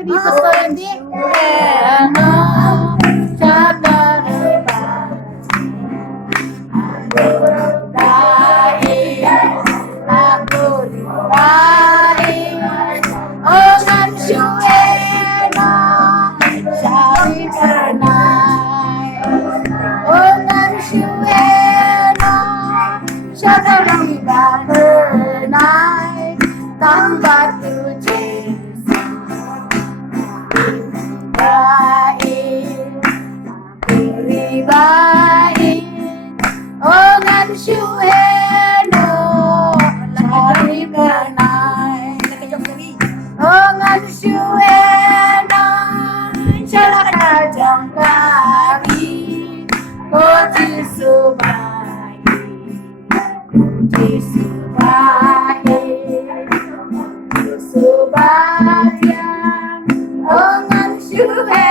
di pesendi eno cakare aku rai ongan syuena cari pernai ongan syuena cari pernai tambah tujuh baik ongan syuena cari pernai ongan syuena cara jangkari koti subai Subaya ongan syuena